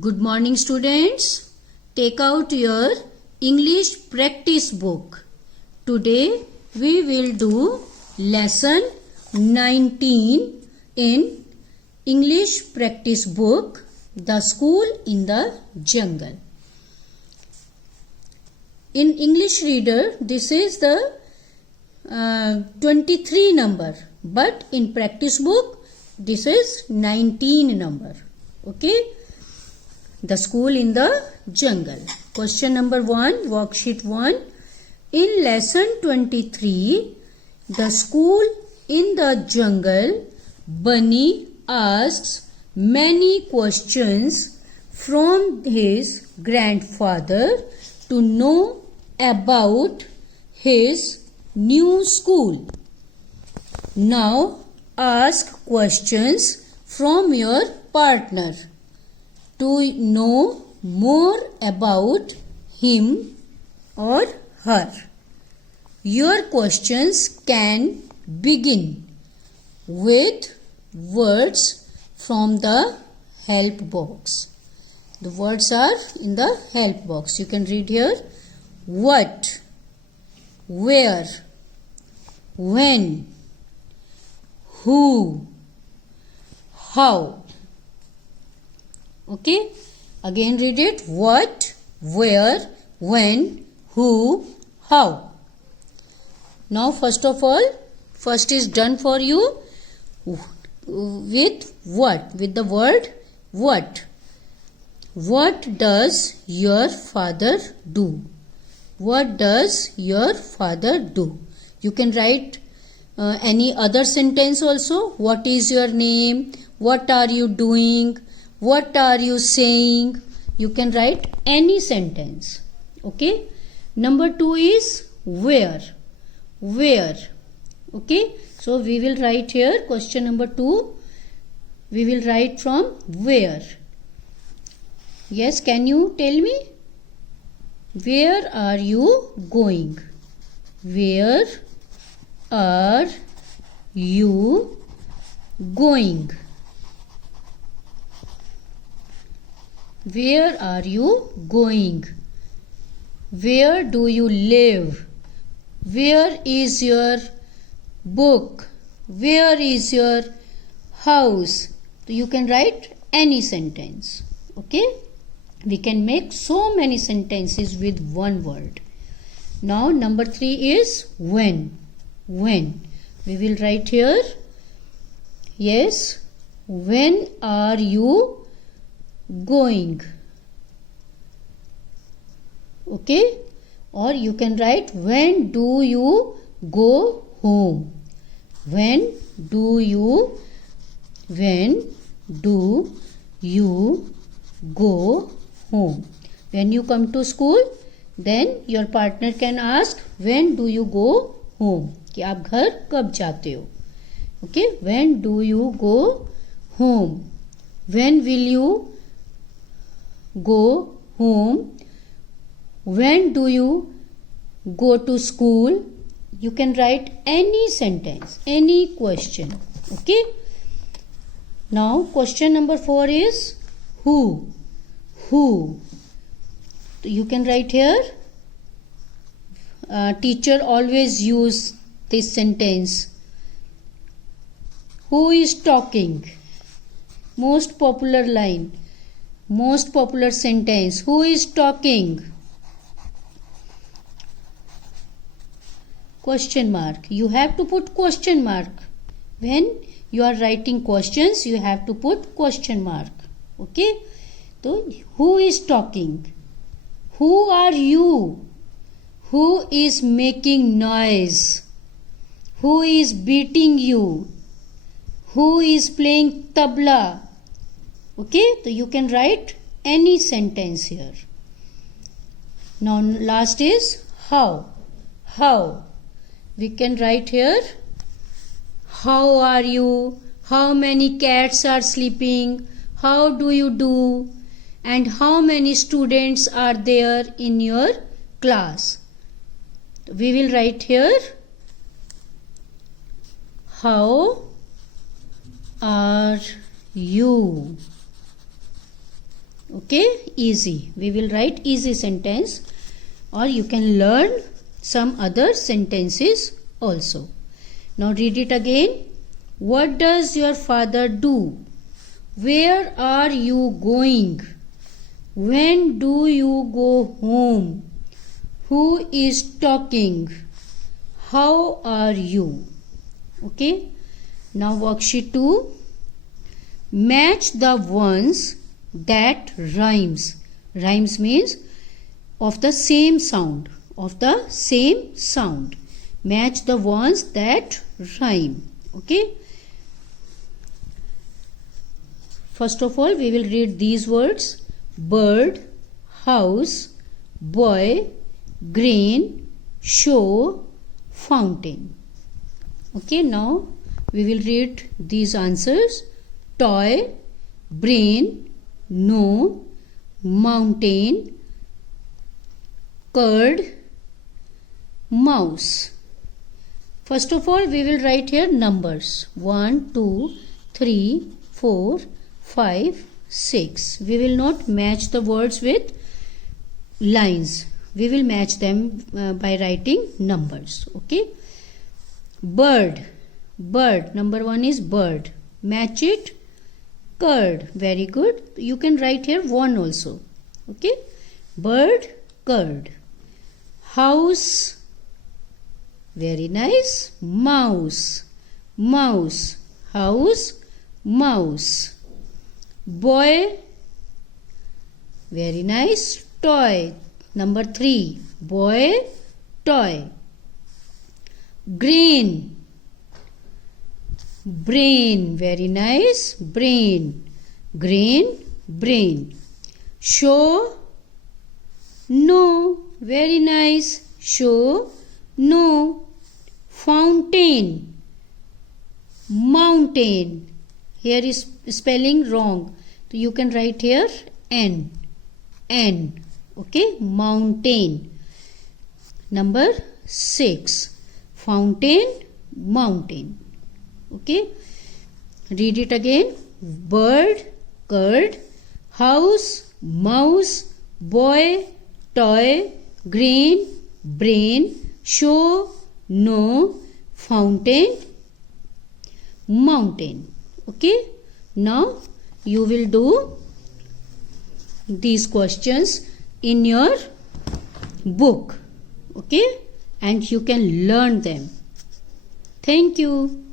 Good morning, students. Take out your English practice book. Today we will do lesson 19 in English practice book, The School in the Jungle. In English reader, this is the 23 number, but in practice book, this is 19 number. Okay. The School in the Jungle. Question number 1, worksheet 1. In lesson 23, The School in the Jungle, Bunny asks many questions from his grandfather to know about his new school. Now ask questions from your partner to know more about him or her. Your questions can begin with words from the help box. The words are in the help box. You can read here. What, where, when, who, how. Okay, again read it. What, where, when, who, how. Now first of all, first is done for you with what? With the word what. What does your father do? What does your father do? You can write any other sentence also. What is your name? What are you doing? What are you saying? You can write any sentence. Okay. Number 2 is where. Where. Okay. So we will write here question number 2. We will write from where. Yes, can you tell me? Where are you going? Where are you going? Where are you going? Where do you live? Where is your book? Where is your house? So you can write any sentence. Okay? We can make so many sentences with one word. Now number 3 is when. When. We will write here. Yes. When are you going? Okay, or you can write when do you go home? When do you go home? When you come to school, then your partner can ask when do you go home? कि आप घर कब जाते हो? Okay, when do you go home? When will you go home? When do you go to school? You can write any sentence, any question. Okay. Now question number 4 is who. Who. So you can write here. Teacher always use this sentence. Who is talking? Most popular line. Most popular sentence. Who is talking? Question mark. You have to put question mark. When you are writing questions, you have to put question mark. Okay. So, who is talking? Who are you? Who is making noise? Who is beating you? Who is playing tabla? Okay, so you can write any sentence here. Now last is how. How. We can write here. How are you? How many cats are sleeping? How do you do? And how many students are there in your class? We will write here. How are you? Okay, easy. We will write easy sentence, or you can learn some other sentences also. Now read it again. What does your father do? Where are you going? When do you go home? Who is talking? How are you? Okay. Now worksheet 2. Match the ones that rhymes. Rhymes means of the same sound. Of the same sound. Match the ones that rhyme. Okay. First of all, we will read these words. Bird, house, boy, grain, show, fountain. Okay, now we will read these answers. Toy, brain, no, mountain, curd, mouse. First of all, we will write here numbers. 1, 2, 3, 4, 5, 6. We will not match the words with lines. We will match them by writing numbers. Okay. Bird. Bird. Number 1 is bird. Match it. Curd. Very good. You can write here 1 also. Okay. Bird, curd. House. Very nice. Mouse. Mouse. House, mouse. Boy. Very nice. Toy. Number 3. Boy, toy. Grain. Brain. Very nice. Brain. Grain, brain. Show. No. Very nice. Show. No. Fountain. Mountain. Here is spelling wrong. So you can write here N. N. Okay. Mountain. Number 6. Fountain, mountain. Okay. Read it again. Bird, curd, house, mouse, boy, toy, grain, brain, show, no, fountain, mountain. Okay. Now you will do these questions in your book. Okay. And you can learn them. Thank you.